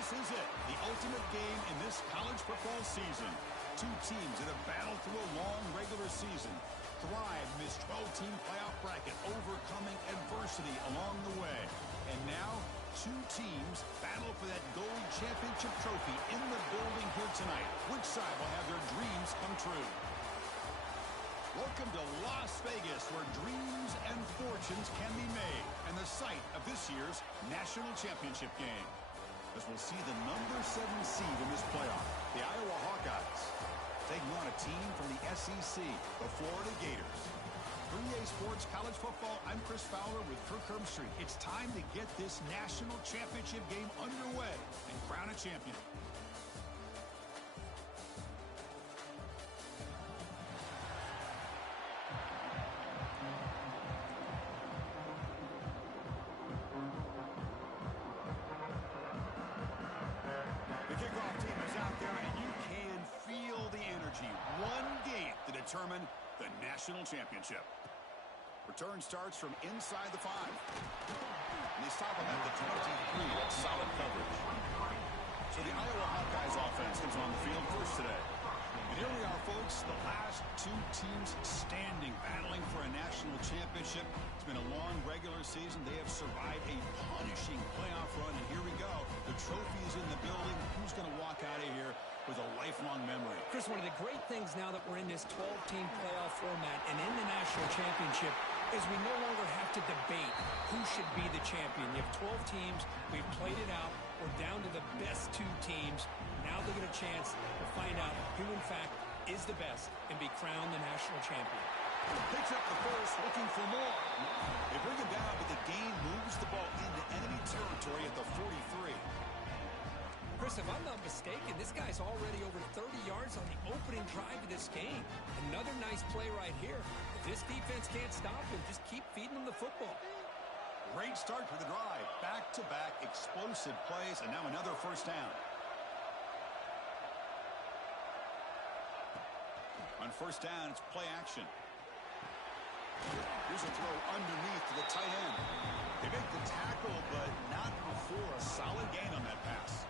This is it, the ultimate game in this college football season. Two teams that have battled through a long regular season, thrived in this 12-team playoff bracket, overcoming adversity along the way. And now, two teams battle for that gold championship trophy in the building here tonight. Which side will have their dreams come true? Welcome to Las Vegas, where dreams and fortunes can be made, and the site of this year's national championship game. As we'll see the number 7 seed in this playoff, the Iowa Hawkeyes, taking on a team from the SEC, the Florida Gators. For EA Sports College Football, I'm Chris Fowler with Kirk Herbstreit. It's time to get this national championship game underway and crown a champion. Determine the national championship. Return starts from inside the 5. And they stop him at the 23. That's solid coverage. So the Iowa Hawkeyes offense comes on the field first today. And here we are, folks, the last two teams standing, battling for a national championship. It's been a long regular season. They have survived a punishing playoff run, and here we go. The trophy is in the building. Who's going to walk out of here with a lifelong memory? Chris, one of the great things now that we're in this 12-team playoff format and in the national championship is we no longer have to debate who should be the champion. You have 12 teams. We've played it out. We're down to the best 2 teams. Now they get a chance to find out who, in fact, is the best and be crowned the national champion. Picks up the first, looking for more. They bring him down, but the game moves the ball into enemy territory at the 43. Chris, if I'm not mistaken, this guy's already over 30 yards on the opening drive of this game. Another nice play right here. If this defense can't stop him, just keep feeding him the football. Great start to the drive. Back-to-back explosive plays, and now another first down. On first down, it's play action. Here's a throw underneath to the tight end. They make the tackle, but not before a solid gain on that pass.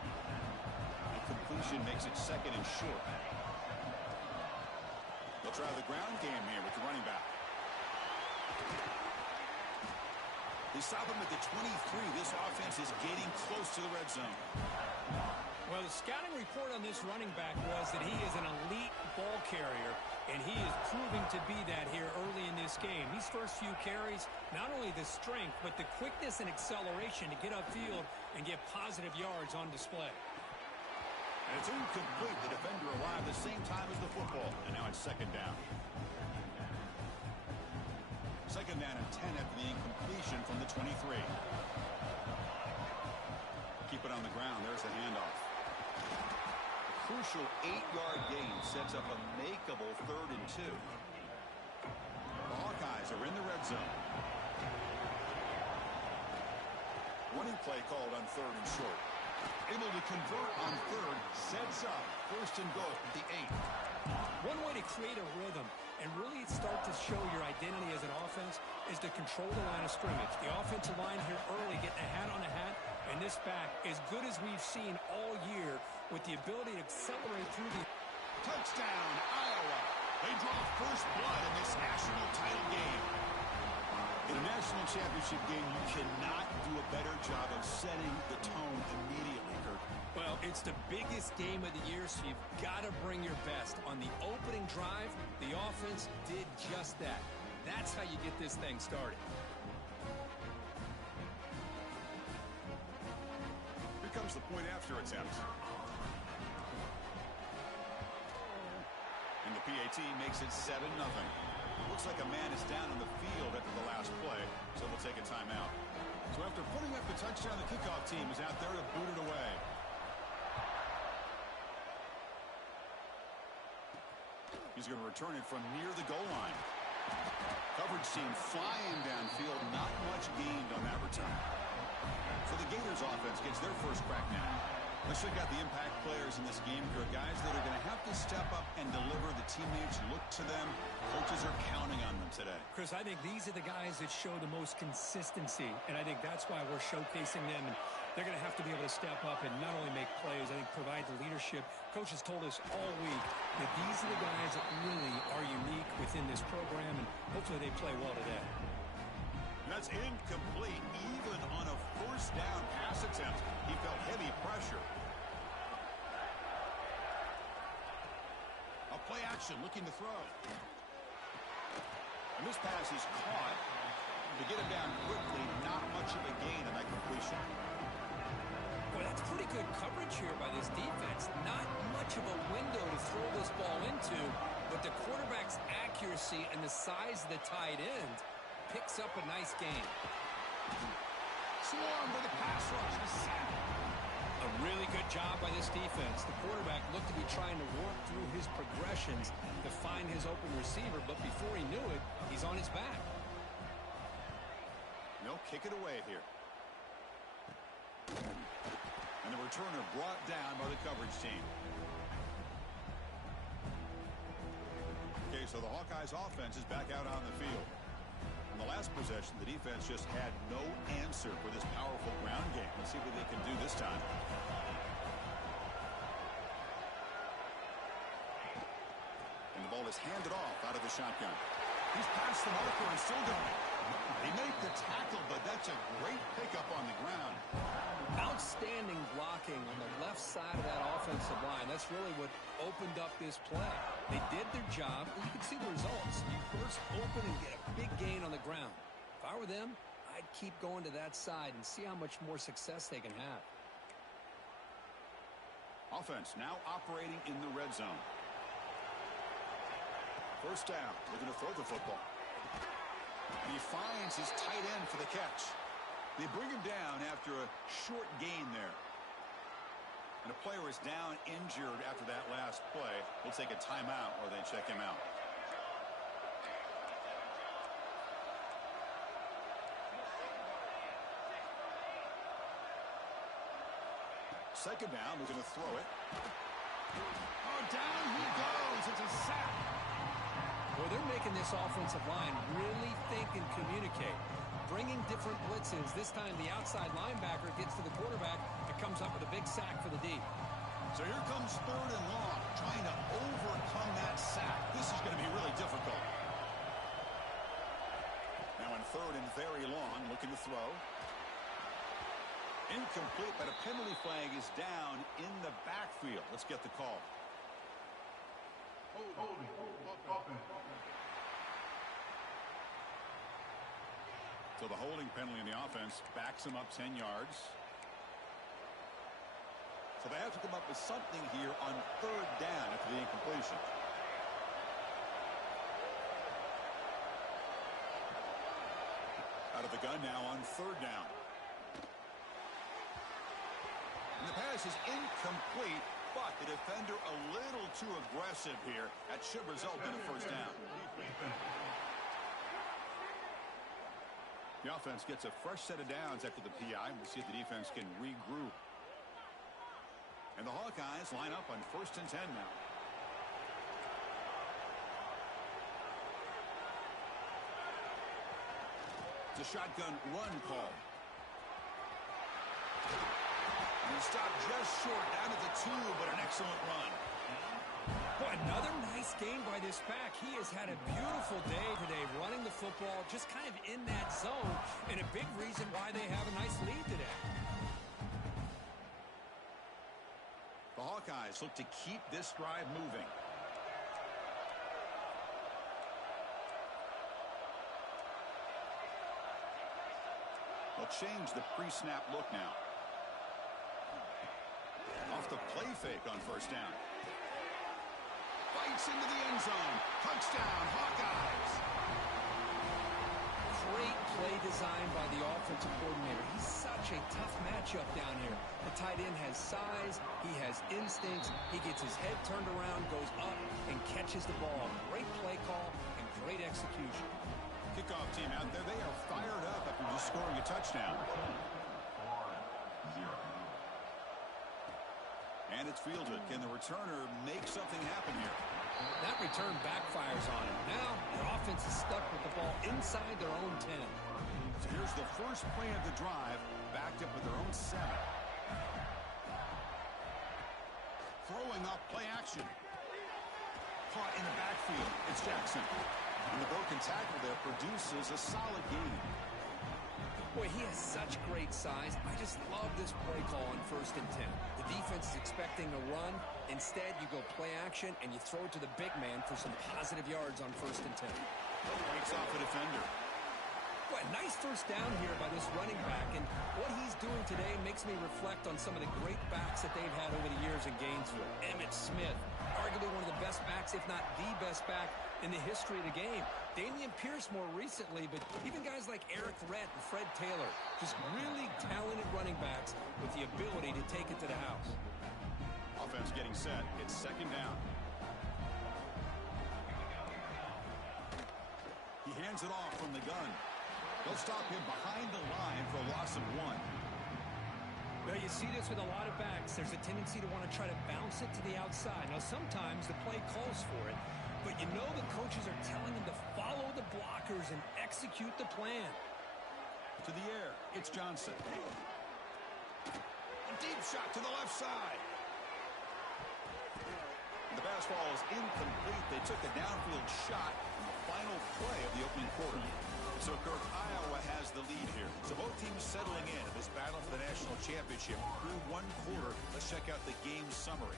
The completion makes it second and short. They'll try the ground game here with the running back. They stop him at the 23. This offense is getting close to the red zone. Well, the scouting report on this running back was that he is an elite ball carrier, and he is proving to be that here early in this game. These first few carries, not only the strength, but the quickness and acceleration to get upfield and get positive yards on display. And it's incomplete. The defender arrived the same time as the football, and now it's second down. Second down and 10 after the incompletion from the 23. Keep it on the ground. There's the handoff. A crucial 8-yard gain sets up a makeable 3rd and 2. The Hawkeyes are in the red zone. Running play called on 3rd and short. Able to convert on 3rd, sets up 1st and goal at the 8. One way to create a rhythm and really start to show your identity as an offense is to control the line of scrimmage. The offensive line here early getting a hat on a hat, and this back as good as we've seen all year with the ability to accelerate through the... Touchdown, Iowa. They draw first blood in this national title game. In a national championship game, you cannot do a better job of setting the tone immediately, Kirk. Well, it's the biggest game of the year, so you've got to bring your best. On the opening drive, the offense did just that. That's how you get this thing started. Here comes the point after attempt. And the PAT makes it 7-0. Looks like a man is down on the field after the last play, so they'll take a timeout. So after putting up the touchdown, the kickoff team is out there to boot it away. He's going to return it from near the goal line. Coverage team flying downfield, not much gained on that return. So the Gators offense gets their first crack now. Let's check out the impact players in this game. There are guys that are going to have to step up and deliver. The teammates look to them. Coaches are counting on them today. Chris, I think these are the guys that show the most consistency, and I think that's why we're showcasing them. And They're going to have to be able to step up and not only make plays, I think provide the leadership. Coach has told us all week that these are the guys that really are unique within this program, and hopefully they play well today. That's incomplete. Even on a first down pass attempt, he felt heavy pressure. A play action looking to throw. And this pass is caught. To get it down quickly, not much of a gain in that completion. Boy, that's pretty good coverage here by this defense. Not much of a window to throw this ball into, but the quarterback's accuracy and the size of the tight end picks up a nice gain. Swarmed by the pass rush. The sack. A really good job by this defense. The quarterback looked to be trying to work through his progressions to find his open receiver, but before he knew it, he's on his back. They'll kick it away here. And the returner brought down by the coverage team. Okay, so the Hawkeyes offense is back out on the field. On the last possession, the defense just had no answer for this powerful ground game. Let's see what they can do this time. And the ball is handed off out of the shotgun. He's past the marker and still going. They make the tackle, but that's a great pickup on the ground. Outstanding blocking on the left side of that offensive line. That's really what opened up this play. They did their job, and you can see the results. You burst open and get a big gain on the ground. If I were them, I'd keep going to that side and see how much more success they can have. Offense now operating in the red zone. First down. They're going to throw the football. And he finds his tight end for the catch. They bring him down after a short gain there. And a player is down injured after that last play. We'll take a timeout or they check him out. Second down, we're going to throw it. Oh, down he goes. It's a sack. Well, they're making this offensive line really think and communicate. Bringing different blitzes. This time the outside linebacker gets to the quarterback and comes up with a big sack for the D. So here comes third and long, trying to overcome that sack. This is going to be really difficult. Now in third and very long, looking to throw. Incomplete, but a penalty flag is down in the backfield. Let's get the call. So the holding penalty in the offense backs him up 10 yards. So they have to come up with something here on third down after the incompletion. Out of the gun now on third down. And the pass is incomplete, but the defender a little too aggressive here. That should result in a first down. The offense gets a fresh set of downs after the PI. We'll see if the defense can regroup. And the Hawkeyes line up on first and 10 now. It's a shotgun run call. And he stopped just short down at the 2, but an excellent run. Boy, another nice game by this back. He has had a beautiful day today running the football, just kind of in that zone, and a big reason why they have a nice lead today. The Hawkeyes look to keep this drive moving. They'll change the pre-snap look now. Off the play fake on first down. Fights into the end zone. Touchdown, Hawkeyes. Great play design by the offensive coordinator. He's such a tough matchup down here. The tight end has size. He has instincts. He gets his head turned around, goes up, and catches the ball. Great play call and great execution. Kickoff team out there. They are fired up after just scoring a touchdown. And it's fielded. Can the returner make something happen here? That return backfires on him. Now, their offense is stuck with the ball inside their own 10. So here's the first play of the drive, backed up with their own 7. Throwing up play action. Caught in the backfield. It's Jackson. And the broken tackle there produces a solid gain. Boy, he has such great size. I just love this play call on 1st and 10. The defense is expecting a run. Instead, you go play action, and you throw it to the big man for some positive yards on 1st and 10. Breaks off a defender. Boy, nice first down here by this running back, and what he's doing today makes me reflect on some of the great backs that they've had over the years in Gainesville. Emmitt Smith, arguably one of the best backs, if not the best back in the history of the game. Damian Pierce more recently, but even guys like Eric Rett and Fred Taylor, just really talented running backs with the ability to take it to the house. Offense getting set. It's 2nd down. He hands it off from the gun. They'll stop him behind the line for a loss of 1. Well, you see this with a lot of backs. There's a tendency to want to try to bounce it to the outside. Now, sometimes the play calls for it, but you know the coaches are telling them to follow the blockers and execute the plan. To the air, it's Johnson. A deep shot to the left side. The pass ball is incomplete. They took a downfield shot in the final play of the opening quarter. So, Kirk, Iowa has the lead here. So both teams settling in this battle for the national championship through 1 quarter. Let's check out the game summary.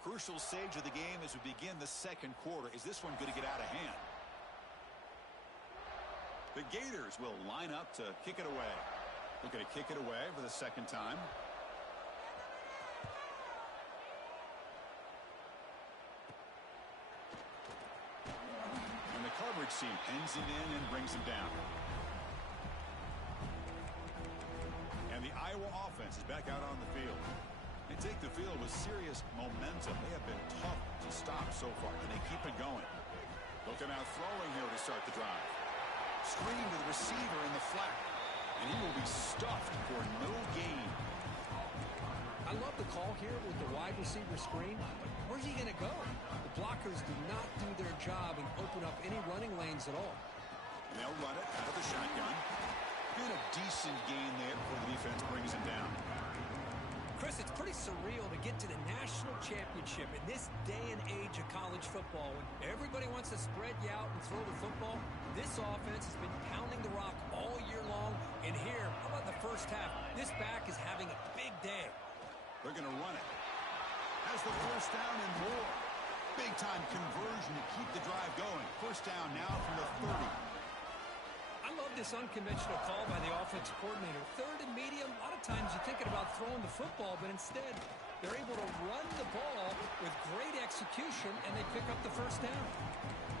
Crucial stage of the game as we begin the 2nd quarter. Is this one going to get out of hand? The Gators will line up to kick it away. Looking to kick it away for the 2nd time. And the coverage team pens him in and brings him down. And the Iowa offense is back out on the field. They take the field with serious momentum. They have been tough to stop so far, and they keep it going. Looking out throwing here to start the drive. Screen to the receiver in the flat. And he will be stuffed for no gain. I love the call here with the wide receiver screen, but where's he going to go? The blockers do not do their job and open up any running lanes at all. And they'll run it out of the shotgun. Get a decent gain there before the defense brings him down. Chris, it's pretty surreal to get to the national championship in this day and age of college football when everybody wants to spread you out and throw the football. This offense has been pounding the rock all year long, and here, how about the first half? This back is having a big day. They're going to run it. Has the first down and more. Big-time conversion to keep the drive going. First down now from the 30. I love this unconventional call by the offensive coordinator. 3rd and medium, a lot of times you're thinking about throwing the football, but instead they're able to run the ball with great execution, and they pick up the first down.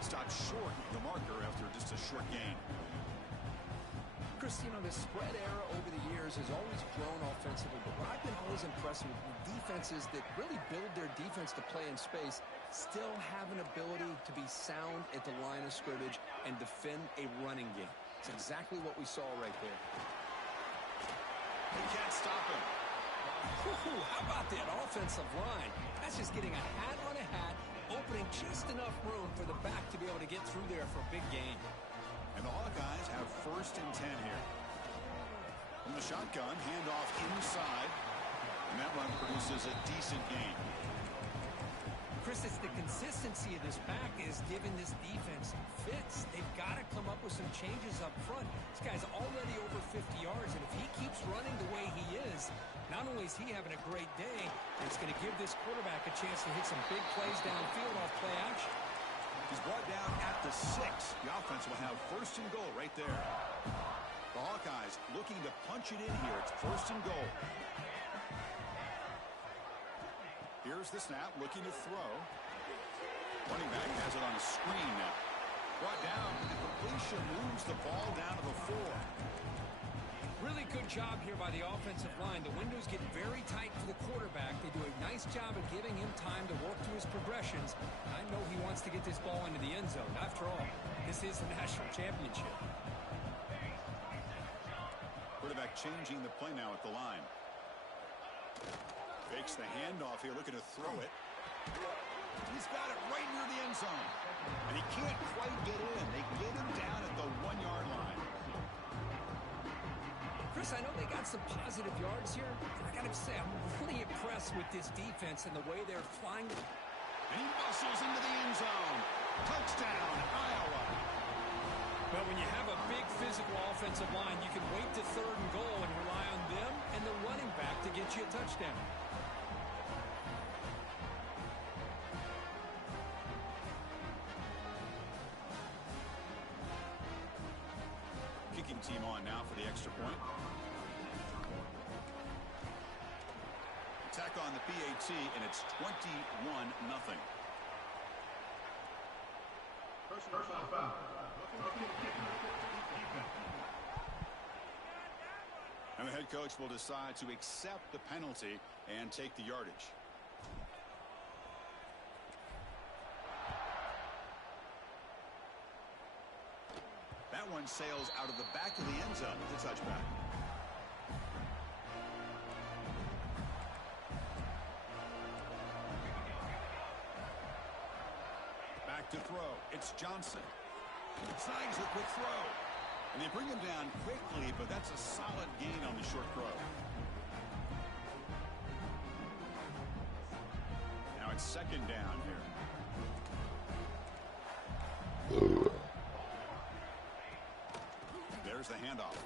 Stopped short of the marker after just a short gain. Chris, you know, the spread era over the years has always grown offensively, but what I've been always impressed with defenses that really build their defense to play in space still have an ability to be sound at the line of scrimmage and defend a running game. It's exactly what we saw right there. They can't stop him. Ooh, how about that offensive line? That's just getting a hat on a hat, opening just enough room for the back to be able to get through there for a big gain. And the Hawkeyes have 1st and 10 here. From the shotgun, handoff inside. And that run produces a decent gain. Chris, it's the consistency of this back is giving this defense fits. They've got to come up with some changes up front. This guy's already over 50 yards, and if he keeps running the way he is, not only is he having a great day, it's going to give this quarterback a chance to hit some big plays downfield off play action. He's brought down at the 6. The offense will have 1st and goal right there. The Hawkeyes looking to punch it in here. It's 1st and goal. Here's the snap, looking to throw. Running back has it on a screen now. Brought down, the completion moves the ball down to the 4. Really good job here by the offensive line. The windows get very tight for the quarterback. They do a nice job of giving him time to work through his progressions. I know he wants to get this ball into the end zone. After all, this is the national championship. Quarterback changing the play now at the line. Fakes the handoff here, looking to throw it. He's got it right near the end zone. And he can't quite get in. They get him down at the 1-yard line. Chris, I know they got some positive yards here. I got to say, I'm really impressed with this defense and the way they're flying. And he muscles into the end zone. Touchdown, Iowa. But when you have a big physical offensive line, you can wait to 3rd and goal and rely on them and the running back to get you a touchdown. Kicking team on now for the extra point. Attack on the PAT, and it's 21-0. Personal foul. And the head coach will decide to accept the penalty and take the yardage. That one sails out of the back of the end zone with a touchback. Back to throw. It's Johnson. Signs the quick throw. And they bring him down quickly, but that's a solid gain on the short throw. Now it's 2nd down here. There's the handoff.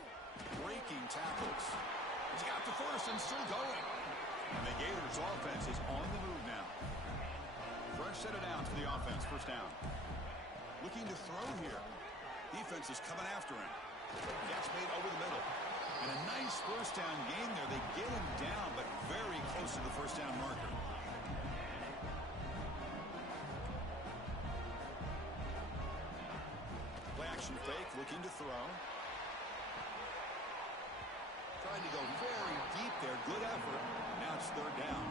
Breaking tackles. He's got the first and still going. And the Gators offense is on the move now. Fresh set of downs for the offense. 1st down. Looking to throw here. Defense is coming after him. Catch made over the middle. And a nice 1st down gain there. They get him down, but very close to the 1st down marker. Play action fake, looking to throw. Trying to go very deep there. Good effort. Now it's 3rd down.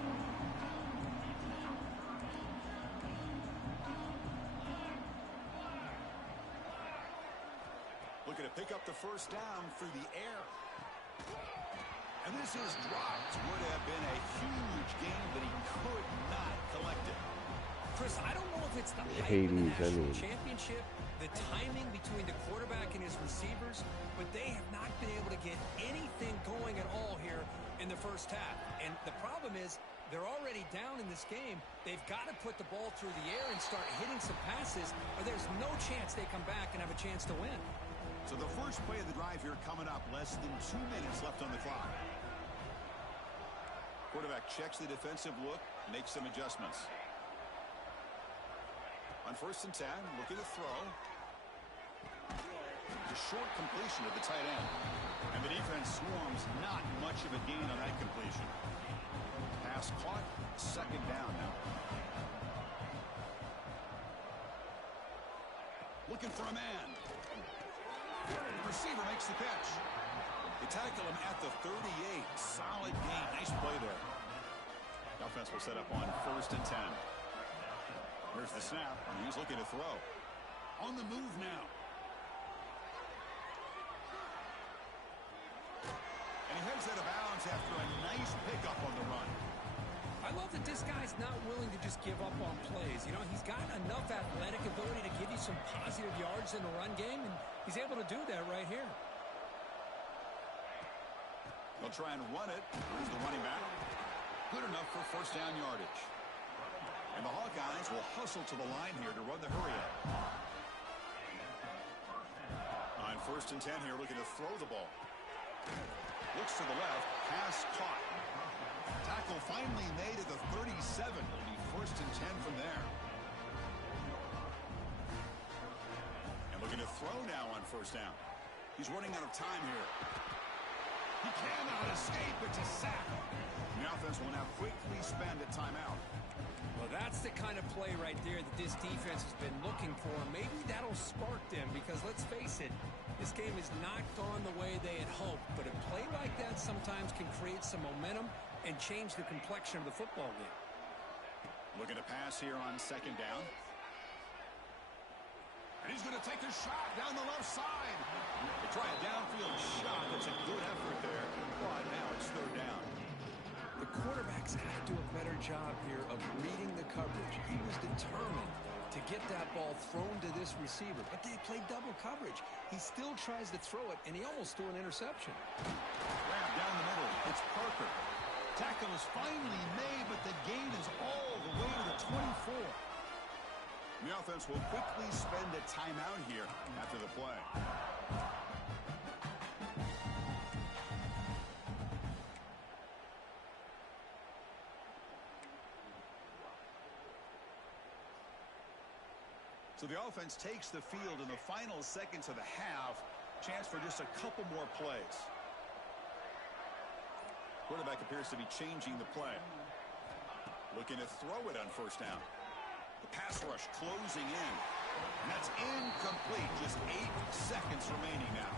Looking to pick up the 1st down through the air. And this is dropped. Would have been a huge gain, but he could not collect it. Chris, I don't know if it's the height of the national championship, the timing between the quarterback and his receivers, but they have not been able to get anything going at all here in the 1st half. And the problem is they're already down in this game. They've got to put the ball through the air and start hitting some passes, or there's no chance they come back and have a chance to win. So the first play of the drive here coming up. Less than 2 minutes left on the clock. Quarterback checks the defensive look, makes some adjustments. On 1st and 10, looking to throw. The short completion of the tight end. And the defense swarms, not much of a gain on that completion. Pass caught, 2nd down now. Looking for a man. The receiver makes the catch. They tackle him at the 38. Solid gain. Nice play there. The offense will set up on 1st and 10. Here's the snap, and he's looking to throw. On the move now. And he heads out of bounds after a nice pickup on the run. I love that this guy's not willing to just give up on plays. You know, he's got enough athletic ability to give you some positive yards in the run game, and he's able to do that right here. They'll try and run it. Here's the running back. Good enough for 1st down yardage. And the Hawkeyes will hustle to the line here to run the hurry up. On 1st and 10 here, looking to throw the ball. Looks to the left. Pass caught. Tackle finally made at the 37. It'll be 1st and 10 from there. And looking to throw now on 1st down. He's running out of time here. He cannot escape. It's a sack. The offense will now quickly spend a timeout. Well, that's the kind of play right there that this defense has been looking for. Maybe that'll spark them because, let's face it, this game is not gone the way they had hoped. But a play like that sometimes can create some momentum and change the complexion of the football game. Looking to pass here on 2nd down. And he's going to take a shot down the left side. They try a downfield shot. That's a good effort there. But now it's 3rd down. The quarterback's got to do a better job here of reading the coverage. He was determined to get that ball thrown to this receiver, but they played double coverage. He still tries to throw it, and he almost threw an interception. Grab down the middle. It's Parker. Tackle is finally made, but the gain is all the way to the 24. The offense will quickly spend a timeout here after the play. So the offense takes the field in the final seconds of the half. Chance for just a couple more plays. Quarterback appears to be changing the play. Looking to throw it on first down. The pass rush closing in. And that's incomplete. Just 8 seconds remaining now.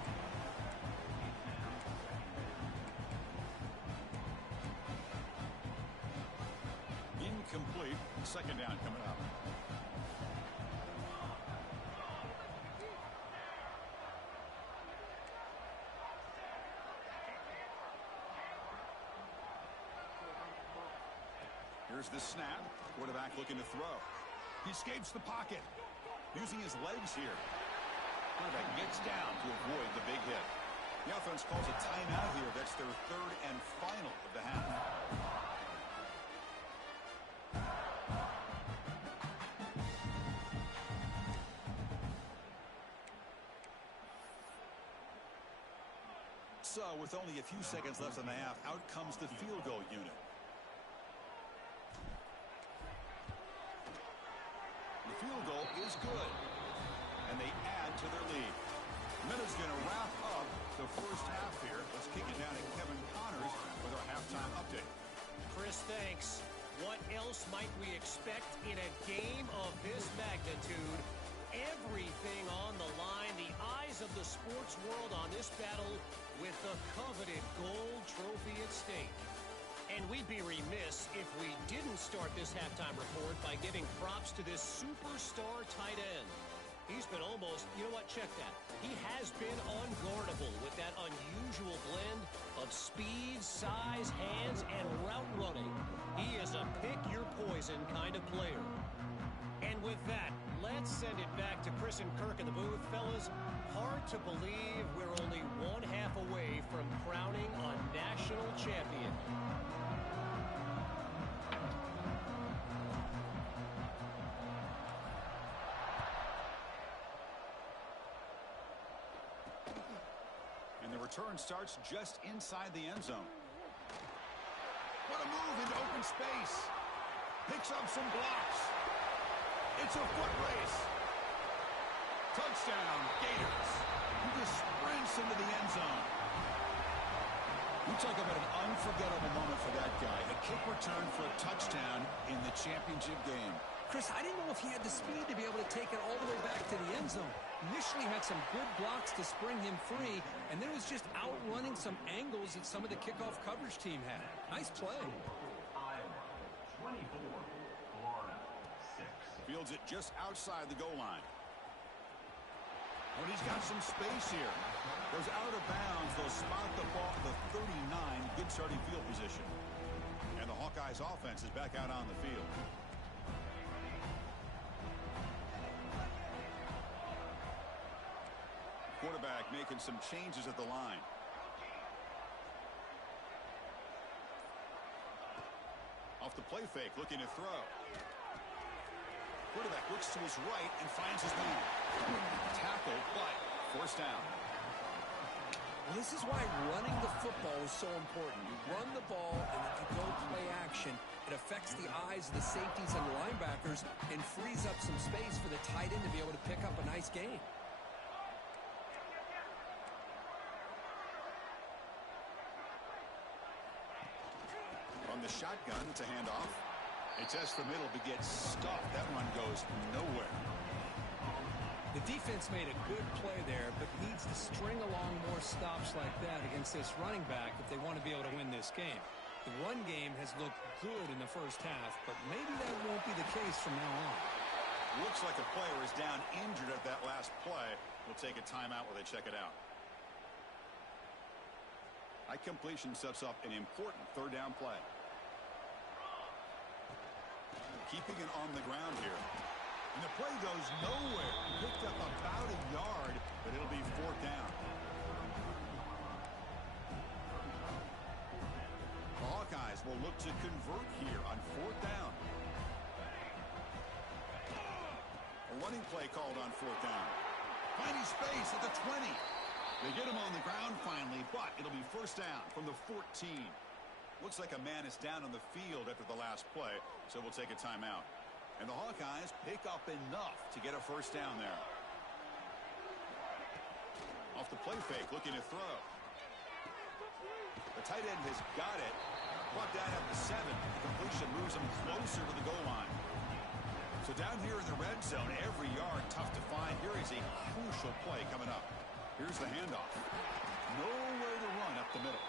Incomplete. Second down coming up. Here's the snap. Quarterback looking to throw. He escapes the pocket. Using his legs here. Quarterback gets down to avoid the big hit. The offense calls a timeout here. That's their third and final of the half. So, with only a few seconds left in the half, out comes the field goal unit. The field goal is good, and they add to their lead. Minutes going to wrap up the first half here. Let's kick it down to Kevin Connors with our halftime update. Chris, thanks. What else might we expect in a game of this magnitude? Everything on the line. The eyes of the sports world on this battle with the coveted gold trophy at stake. And we'd be remiss if we didn't start this halftime report by giving props to this superstar tight end. He's been almost, you know what, check that. He has been unguardable with that unusual blend of speed, size, hands, and route running. He is a pick-your-poison kind of player. And with that, let's send it back to Chris and Kirk in the booth. Fellas, hard to believe we're only one half away from crowning a national champion. Return starts just inside the end zone. What a move into open space. Picks up some blocks. It's a foot race. Touchdown, Gators. He just sprints into the end zone. You talk about an unforgettable moment for that guy. A kick return for a touchdown in the championship game. Chris, I didn't know if he had the speed to be able to take it all the way back to the end zone. Initially had some good blocks to spring him free, and then it was just outrunning some angles that some of the kickoff coverage team had. Nice play. Iowa, 24, Florida, 6. Fields it just outside the goal line. When he's got some space here. Goes out of bounds. They'll spot the ball at the 39. Good starting field position. And the Hawkeyes offense is back out on the field. Quarterback making some changes at the line. Off the play fake, looking to throw. Quarterback looks to his right and finds his man. Tackle, but forced down. Well, this is why running the football is so important. You run the ball, and if you go play action, it affects the eyes of the safeties and the linebackers and frees up some space for the tight end to be able to pick up a nice gain. On the shotgun, it's a handoff. It tests the middle, but gets stuffed. That one goes nowhere. The defense made a good play there, but needs to string along more stops like that against this running back if they want to be able to win this game. The run game has looked good in the first half, but maybe that won't be the case from now on. Looks like a player is down injured at that last play. We'll take a timeout while they check it out. High completion sets up an important third down play. keeping it on the ground here. And the play goes nowhere. Picked up about a yard, but it'll be fourth down. The Hawkeyes will look to convert here on fourth down. A running play called on fourth down. Finding space at the 20. They get him on the ground finally, but it'll be first down from the 14. Looks like a man is down on the field after the last play, so we'll take a timeout. And the Hawkeyes pick up enough to get a first down there. Off the play fake, looking to throw. The tight end has got it. Brought down at the 7. Completion moves him closer to the goal line. So down here in the red zone, every yard tough to find. Here is a crucial play coming up. Here's the handoff. Nowhere to run up the middle.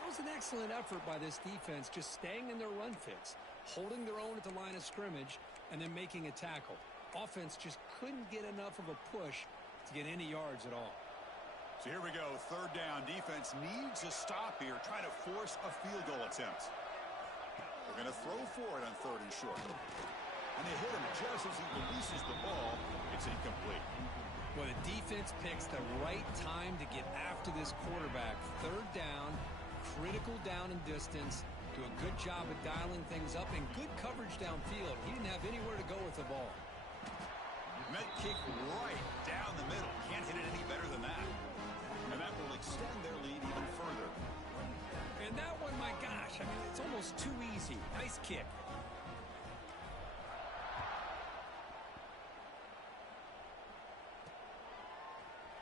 That was an excellent effort by this defense, just staying in their run fits, holding their own at the line of scrimmage, and then making a tackle. Offense just couldn't get enough of a push to get any yards at all. So here we go, third down. Defense needs a stop here, trying to force a field goal attempt. They're going to throw for it on third and short. And they hit him just as he releases the ball. It's incomplete. Well, the defense picks the right time to get after this quarterback. Third down, critical down and distance. Do a good job of dialing things up and good coverage downfield. He didn't have anywhere to go with the ball. Met kick right down the middle. Can't hit it any better than that. And that will extend their lead even further. And that one, my gosh, I mean, it's almost too easy. Nice kick.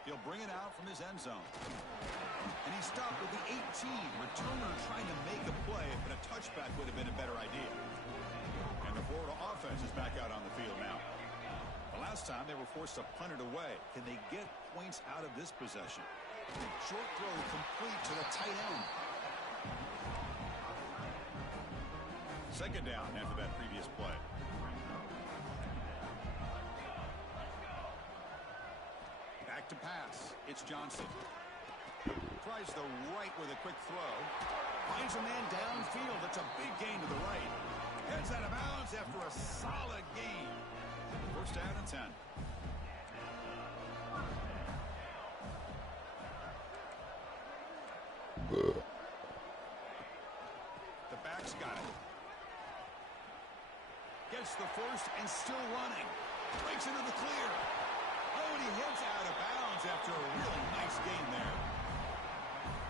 He'll bring it out from his end zone. And he stopped with the 18. Returner trying to make a play, but a touchback would have been a better idea. And the Florida offense is back out on the field now. The last time they were forced to punt it away. Can they get points out of this possession? Short throw complete to the tight end. Second down after that previous play. Back to pass. It's Johnson. Tries the right with a quick throw. Finds a man downfield. It's a big gain to the right. Heads out of bounds after a solid gain. First down and 10. The back's got it. Gets the first and still running. Breaks into the clear. Oh, and he heads out of bounds after a really nice gain there.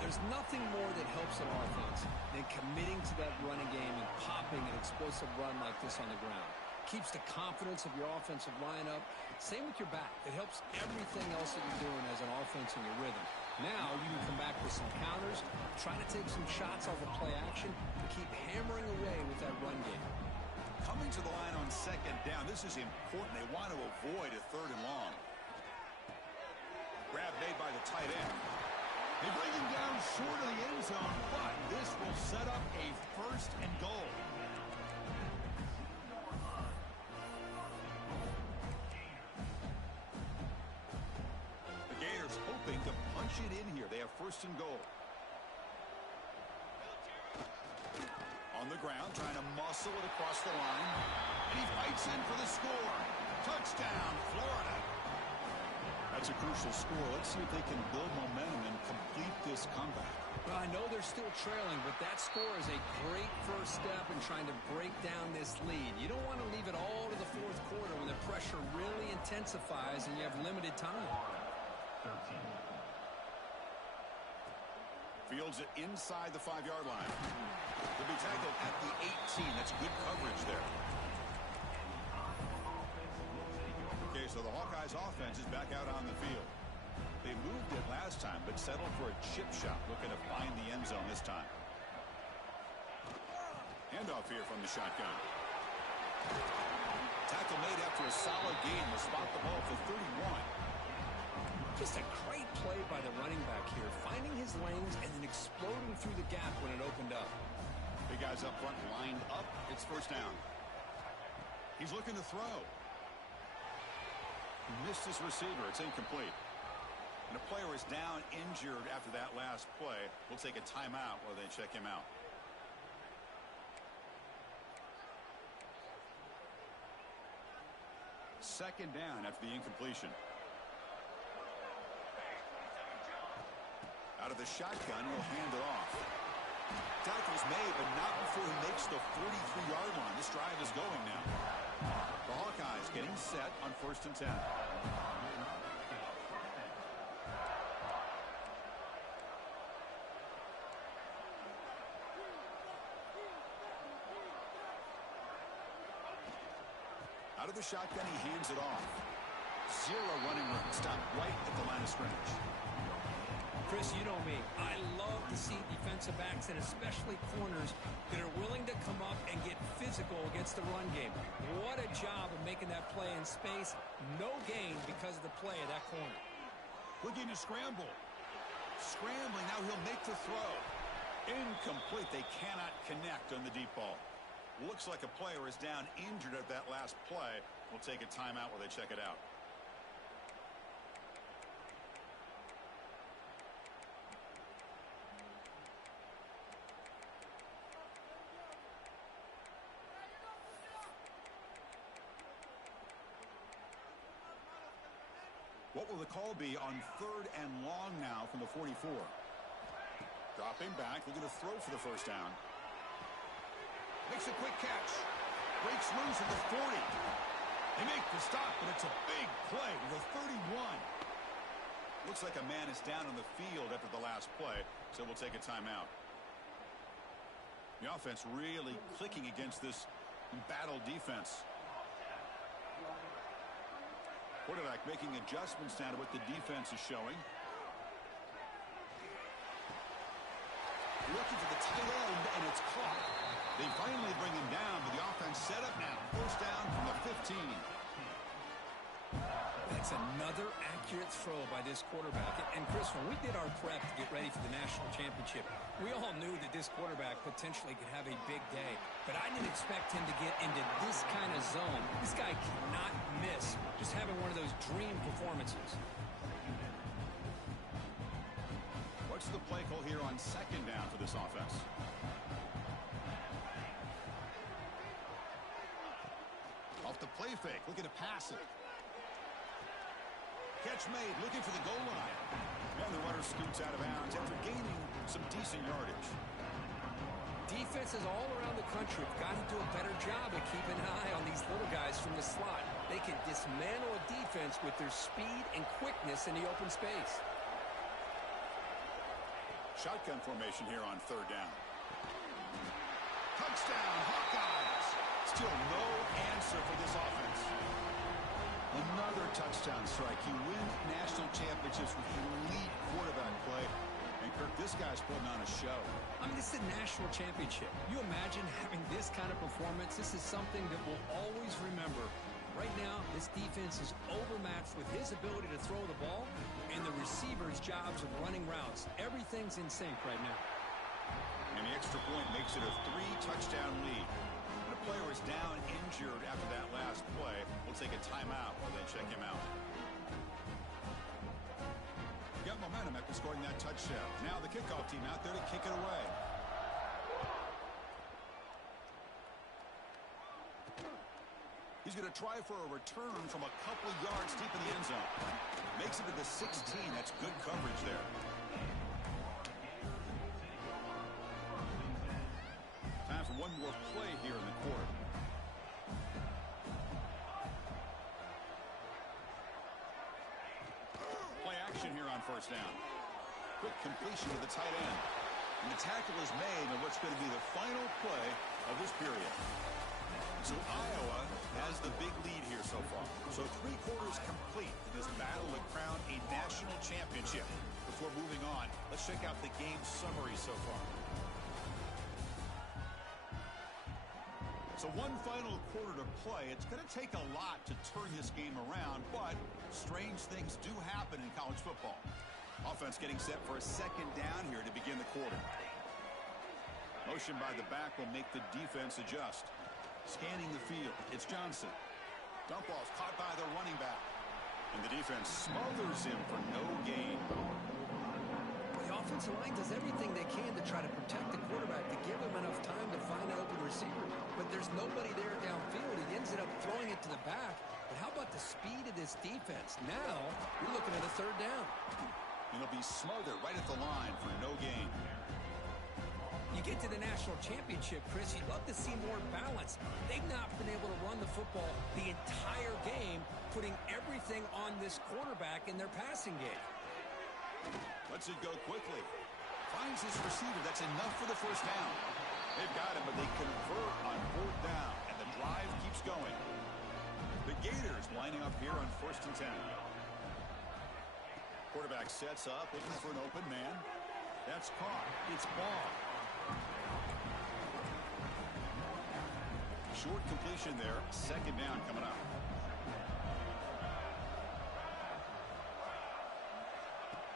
There's nothing more that helps an offense than committing to that running game and popping an explosive run like this on the ground. Keeps the confidence of your offensive lineup. Same with your back. It helps everything else that you're doing as an offense in your rhythm. Now you can come back with some counters, try to take some shots off of play action, and keep hammering away with that run game. Coming to the line on second down, this is important. They want to avoid a third and long. Grab made by the tight end. They bring him down short of the end zone, but this will set up a first and goal. The Gators hoping to punch it in here. They have first and goal. On the ground, trying to muscle it across the line. And he fights in for the score. Touchdown, Florida. That's a crucial score. Let's see if they can build momentum and complete this comeback. Well, I know they're still trailing, but that score is a great first step in trying to break down this lead. You don't want to leave it all to the fourth quarter when the pressure really intensifies and you have limited time. Fields it inside the 5-yard line. He'll be tackled at the 18. That's good coverage there. Okay, so the Hawkeyes offense is back out on the field. They moved it last time, but settled for a chip shot, looking to find the end zone this time. Handoff here from the shotgun. Tackle made after a solid gain. Will spot the ball for 31. Just a great play by the running back here, finding his lanes and then exploding through the gap when it opened up. Big guys up front lined up. It's first down. He's looking to throw. Missed his receiver. It's incomplete. And a player is down injured after that last play. We'll take a timeout while they check him out. Second down after the incompletion. Out of the shotgun, he'll hand it off. Tackle's made, but not before he makes the 43-yard line. This drive is going now. The Hawkeyes getting set on 1st and 10. Out of the shotgun, he hands it off. Zero running room. Stop right at the line of scrimmage. Chris, you know me. I love to see defensive backs and especially corners that are willing to come up and get physical against the run game. What a job of making that play in space. No gain because of the play of that corner. Looking to scramble. Scrambling. Now he'll make the throw. Incomplete. They cannot connect on the deep ball. Looks like a player is down injured at that last play. We'll take a timeout while they check it out. What will the call be on 3rd and long now from the 44? Dropping back, looking to throw for the first down. Makes a quick catch. Breaks loose at the 40. They make the stop, but it's a big play to the 31. Looks like a man is down on the field after the last play, so we'll take a timeout. The offense really clicking against this embattled defense. Quarterback making adjustments now to what the defense is showing. Looking for the tight end, and it's caught. They finally bring him down, but the offense set up now. First down from the 15. That's another accurate throw by this quarterback. And Chris, when we did our prep to get ready for the national championship, we all knew that this quarterback potentially could have a big day. But I didn't expect him to get into this kind of zone. This guy cannot miss. Just having one of those dream performances. What's the play call here on 2nd down for this offense? Off the play fake, looking to pass it. Catch made, looking for the goal line. And the runner scoots out of bounds after gaining some decent yardage. Defenses all around the country have got to do a better job of keeping an eye on these little guys from the slot. They can dismantle a defense with their speed and quickness in the open space. Shotgun formation here on 3rd down. Touchdown, Hawkeyes! Still no answer for this offense. Another touchdown strike. You win national championships with elite quarterback play. And Kirk, this guy's putting on a show. I mean, this is a national championship. You imagine having this kind of performance? This is something that we'll always remember. Right now, this defense is overmatched with his ability to throw the ball and the receiver's jobs of running routes. Everything's in sync right now. And the extra point makes it a 3-touchdown lead. The player is down injured after that last play. We'll take a timeout while they check him out. Got momentum after scoring that touchdown. Now the kickoff team out there to kick it away. He's going to try for a return from a couple of yards deep in the end zone. Makes it to the 16. That's good coverage there. Time for one more play here in the quarter. Play action here on 1st down. Quick completion to the tight end. And the tackle is made on what's going to be the final play of this period. So Iowa has the big lead here so far. So 3 quarters complete in this battle to crown a national championship. Before moving on, let's check out the game summary so far. So one final quarter to play. It's going to take a lot to turn this game around, but strange things do happen in college football. Offense getting set for a 2nd down here to begin the quarter. Motion by the back will make the defense adjust. Scanning the field, it's Johnson. Dump ball's caught by the running back. And the defense smothers him for no gain. The offensive line does everything they can to try to protect the quarterback, to give him enough time to find an open receiver. But there's nobody there downfield. He ends up throwing it to the back. But how about the speed of this defense? Now, we're looking at a third down. And it'll be smothered right at the line for no gain. You get to the national championship, Chris, you'd love to see more balance. They've not been able to run the football the entire game, putting everything on this quarterback in their passing game. Lets it go quickly. Finds his receiver. That's enough for the first down. They've got him, but they convert on fourth down, and the drive keeps going. The Gators lining up here on 1st and 10. Quarterback sets up, looking for an open man. That's caught. It's ball. Short completion there. Second down coming up.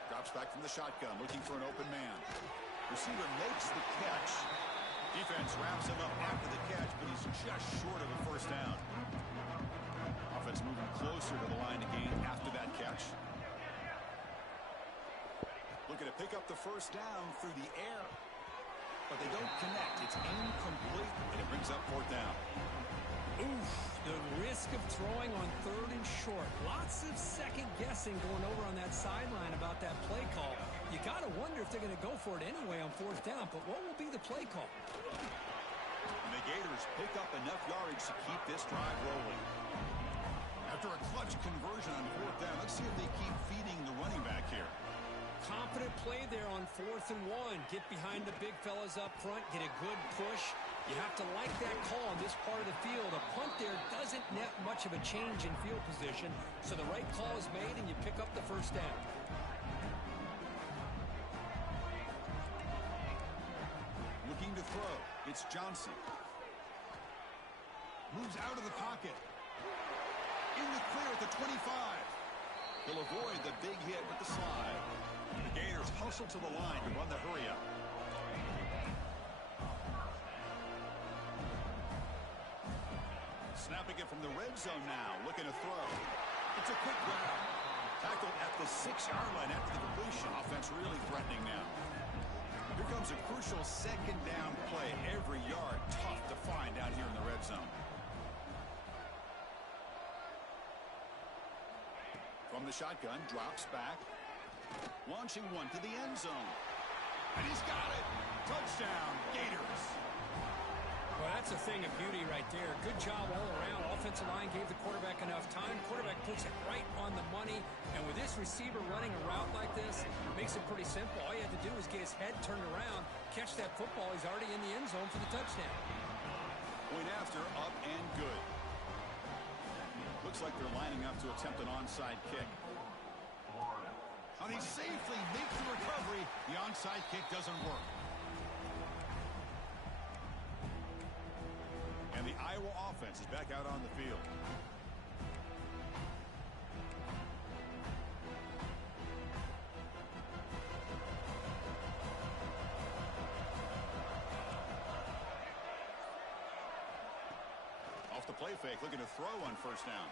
Drops back from the shotgun, looking for an open man. Receiver makes the catch. Defense wraps him up after the catch, but he's just short of a first down. Offense moving closer to the line to gain after that catch. Looking to pick up the first down through the air. But they don't connect. It's incomplete, and it brings up fourth down. Oof, the risk of throwing on 3rd and short. Lots of second guessing going over on that sideline about that play call. You got to wonder if they're going to go for it anyway on 4th down, but what will be the play call? And the Gators pick up enough yardage to keep this drive rolling. After a clutch conversion on 4th down, let's see if they keep feeding the running back here. Confident play there on 4th and 1. Get behind the big fellas up front. Get a good push. You have to like that call on this part of the field. A punt there doesn't net much of a change in field position. So the right call is made and you pick up the first down. Looking to throw. It's Johnson. Moves out of the pocket. In the clear at the 25. He'll avoid the big hit with the slide. The Gators hustle to the line to run the hurry up. Snapping it from the red zone now, looking to throw. It's a quick grab. Tackled at the 6-yard line after the completion. Offense really threatening now. Here comes a crucial second down play. Every yard tough to find out here in the red zone. From the shotgun, drops back. Launching one to the end zone. And he's got it. Touchdown, Gators. Well, that's a thing of beauty right there. Good job all around. Offensive line gave the quarterback enough time. Quarterback puts it right on the money. And with this receiver running a route like this, it makes it pretty simple. All you have to do is get his head turned around, catch that football. He's already in the end zone for the touchdown. Point after, up and good. Looks like they're lining up to attempt an onside kick. And he safely makes the recovery. The onside kick doesn't work. And the Iowa offense is back out on the field. Off the play fake, looking to throw on first down.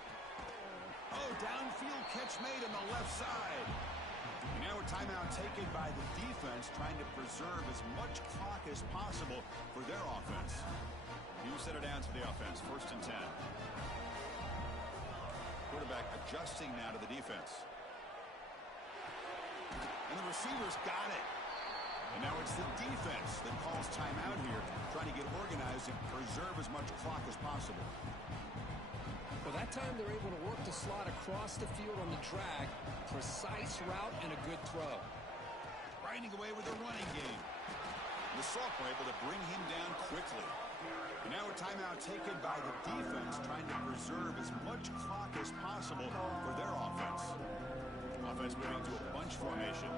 Oh, downfield catch made on the left side. And now a timeout taken by the defense, trying to preserve as much clock as possible for their offense. You set it down to the offense, 1st and 10. Quarterback adjusting now to the defense. And the receivers got it. And now it's the defense that calls timeout here, trying to get organized and preserve as much clock as possible. Well, that time they're able to work the slot across the field on the drag. Precise route and a good throw. Grinding away with the running game. The Salk were able to bring him down quickly. And now a timeout taken by the defense, trying to preserve as much clock as possible for their offense. Offense moving to a bunch formation.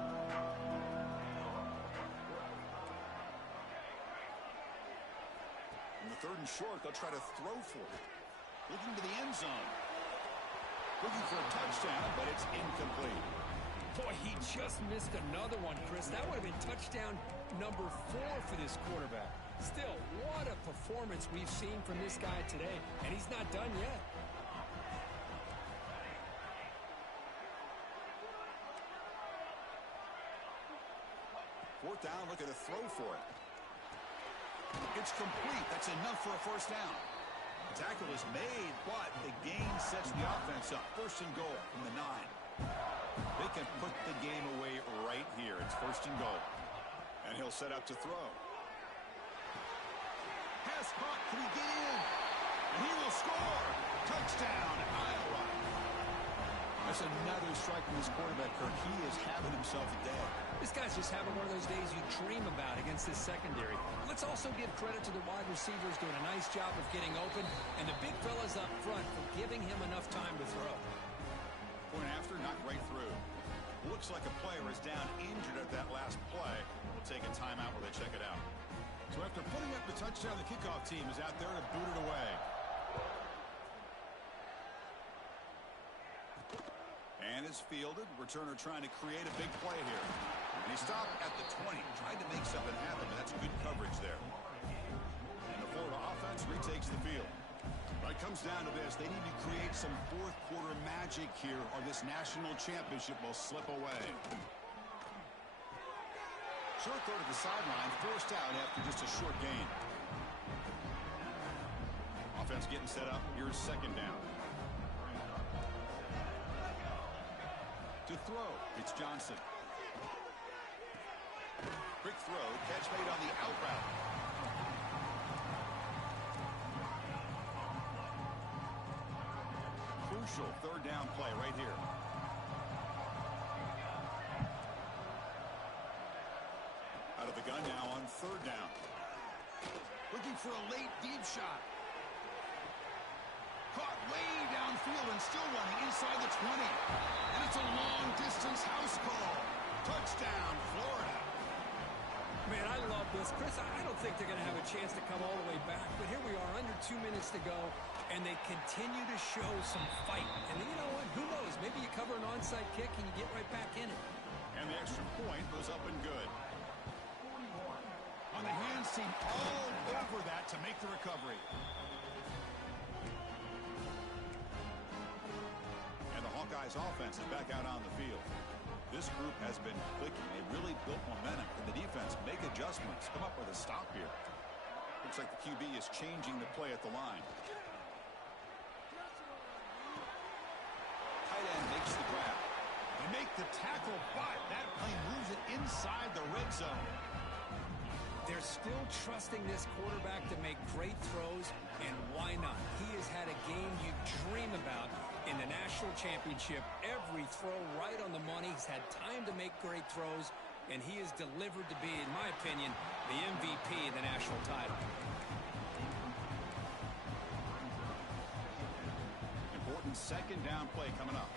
In the 3rd and short, they'll try to throw for it. Looking to the end zone. Looking for a touchdown, but it's incomplete. Boy, he just missed another one, Chris. That would have been touchdown number 4 for this quarterback. Still, what a performance we've seen from this guy today, and he's not done yet. Fourth down, looking to throw for it. It's complete. That's enough for a first down. The tackle is made, but the gain sets the offense up. First and goal from the 9. They can put the game away right here. It's first and goal. And he'll set up to throw. Pass caught. Can he get in? And he will score. Touchdown, Iowa. That's another strike from this quarterback, Kirk. He is having himself a day. This guy's just having one of those days you dream about against this secondary. Let's also give credit to the wide receivers doing a nice job of getting open, and the big fellas up front for giving him enough time to throw. Point after, knocked right through. Looks like a player is down injured at that last play. We'll take a timeout while they check it out. So after putting up the touchdown, the kickoff team is out there to boot it away. And is fielded. Returner trying to create a big play here. And he stopped at the 20. Tried to make something happen, but that's good coverage there. And the Florida offense retakes the field. It comes down to this. They need to create some fourth quarter magic here or this national championship will slip away. Short throw to the sideline, forced out after just a short gain. Offense getting set up. Here's second down. To throw, it's Johnson. Quick throw, catch made on the out route. Crucial third down play right here. Out of the gun now on third down. Looking for a late deep shot. Caught way downfield and still running inside the 20. And it's a long-distance house call. Touchdown, Florida. Man, I love this. Chris, I don't think they're going to have a chance to come all the way back. But here we are, under 2 minutes to go, and they continue to show some fight. And you know what? Who knows? Maybe you cover an onside kick and you get right back in it. And the extra point goes up and good. On the hands team all over that to make the recovery. And the Hawkeyes offense is back out on the field. This group has been clicking. They really built momentum. And the defense make adjustments. Come up with a stop here. Looks like the QB is changing the play at the line. Tight end makes the grab. They make the tackle, but that plane moves it inside the red zone. They're still trusting this quarterback to make great throws, and why not? He has had a game you dream about in the national championship. Every throw right on the money. He's had time to make great throws, and he is delivered to be, in my opinion, the MVP of the national title. Important second down play coming up.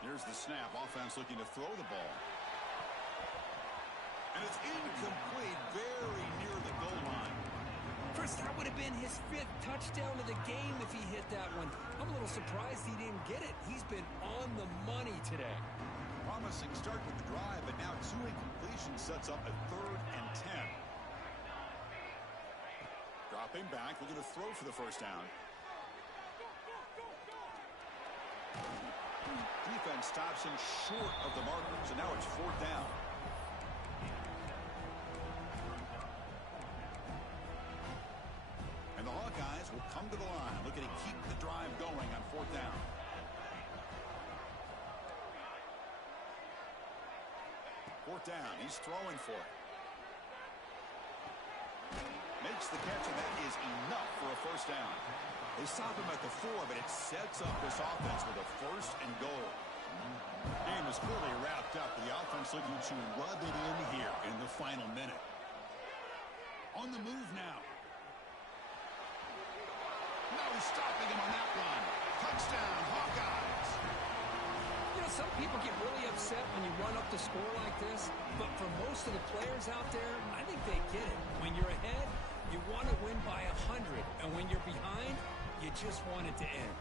Here's the snap. Offense looking to throw the ball. And it's incomplete, very near the goal line. Chris, that would have been his 5th touchdown of the game if he hit that one. I'm a little surprised he didn't get it. He's been on the money today. Promising start with the drive, but now 2 incompletions sets up a 3rd and 10. Dropping back, looking to throw for the first down. Defense stops him short of the marker, so now it's 4th down. And the Hawkeyes will come to the line, looking to keep the drive going on 4th down. Fourth down, he's throwing for it. Makes the catch, and that is enough for a first down. They stop him at the 4, but it sets up this offense with a 1st and goal. Game is clearly wrapped up. The offense looking to rub it in here in the final minute. On the move now. No stopping him on that one. Touchdown, Hawkeyes. You know, some people get really upset when you run up the score like this, but for most of the players out there, I think they get it. When you're ahead, you want to win by 100, and when you're behind, you just want it to end.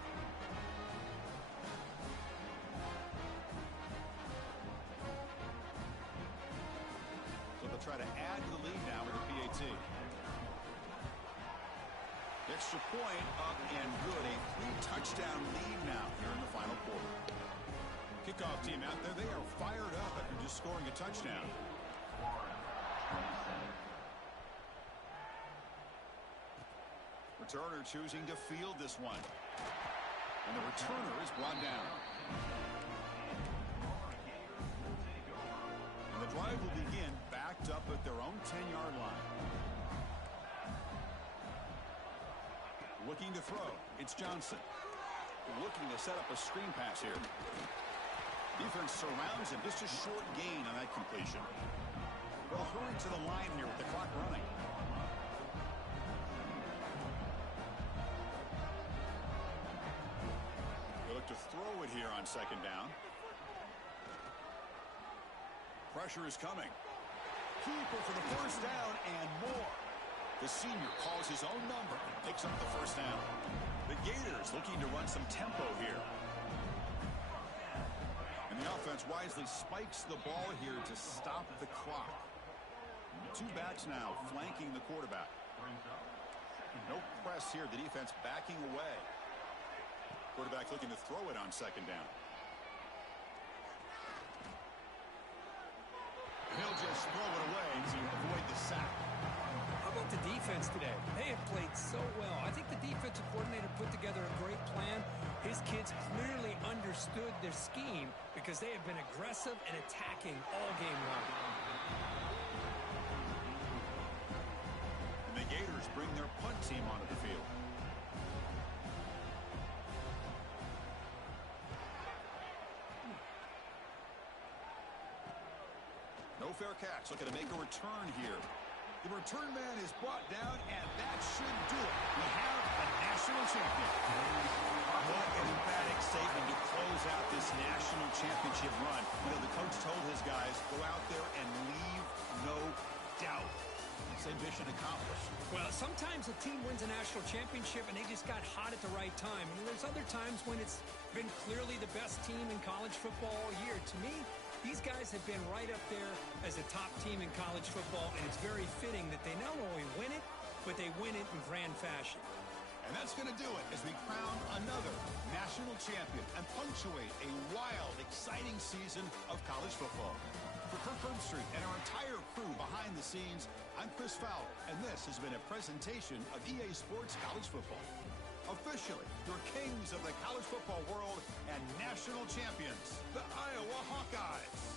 So they'll try to add to the lead now with a PAT. Extra point up and good. A 3-touchdown lead now here in the final quarter. Kickoff team out there, they are fired up after just scoring a touchdown. Returner choosing to field this one. And the returner is brought down. And the drive will begin backed up at their own 10-yard line. Looking to throw. It's Johnson. Looking to set up a screen pass here. Defense surrounds him. Just a short gain on that completion. Well, hurry to the line here with the clock running. They look to throw it here on second down. Pressure is coming. Keeper for the first down and more. The senior calls his own number and picks up the first down. The Gators looking to run some tempo here. And the offense wisely spikes the ball here to stop the clock. Two backs now flanking the quarterback. No press here. The defense backing away. Quarterback looking to throw it on second down. He'll just throw it away to avoid the sack. How about the defense today? They have played so well. I think the defensive coordinator put together a great plan. His kids clearly understood their scheme because they have been aggressive and attacking all game long. And the Gators bring their punt team onto the field. No fair catch. Looking to make a return here. The return man is brought down, and that should do it. We have a national champion. What an emphatic statement to close out this national championship run. You know, the coach told his guys, go out there and leave no doubt. Say mission accomplished. Well, sometimes a team wins a national championship and they just got hot at the right time. And there's other times when it's been clearly the best team in college football all year. To me, these guys have been right up there as a top team in college football, and it's very fitting that they not only win it, but they win it in grand fashion. And that's going to do it as we crown another national champion and punctuate a wild, exciting season of college football. For Kirk Herbstreit and our entire crew behind the scenes, I'm Chris Fowler, and this has been a presentation of EA Sports College Football. Officially, your kings of the college football world and national champions, the Iowa Hawkeyes.